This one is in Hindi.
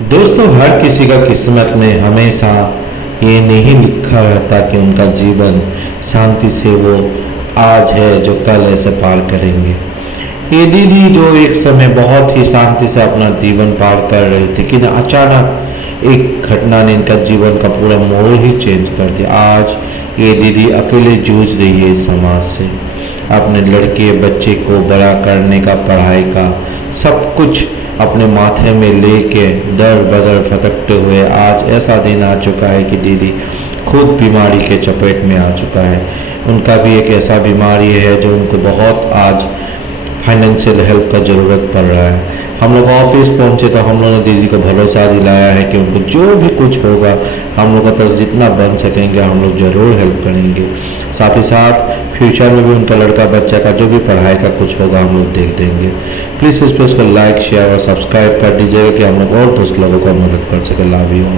दोस्तों, हर किसी का किस्मत में हमेशा ये नहीं लिखा रहता कि उनका जीवन शांति से वो आज है जो कल ऐसे पार करेंगे। ये दीदी जो एक समय बहुत ही शांति से अपना जीवन पार कर रही थी, लेकिन अचानक एक घटना ने इनका जीवन का पूरा मोड़ ही चेंज कर दिया। आज ये दीदी अकेले जूझ रही है इस समाज से, अपने लड़के बच्चे को बड़ा करने का, पढ़ाई का सब कुछ अपने माथे में लेके दर बदर भटकते हुए आज ऐसा दिन आ चुका है कि दीदी खुद बीमारी के चपेट में आ चुका है। उनका भी एक ऐसा बीमारी है जो उनको बहुत आज फाइनेंशियल हेल्प का ज़रूरत पड़ रहा है। हम लोग ऑफिस पहुंचे तो हम लोगों ने दीदी को भरोसा दिलाया है कि उनको जो भी कुछ होगा हम लोग का तरफ जितना बन सकेंगे हम लोग ज़रूर हेल्प करेंगे। साथ ही साथ फ्यूचर में भी उनका लड़का बच्चा का जो भी पढ़ाई का कुछ होगा हम लोग देख देंगे। प्लीज़ इस पर इसको लाइक शेयर और सब्सक्राइब कर दीजिएगा कि हम लोग और दोस्त लोगों को मदद कर सके, लाभ ही हो।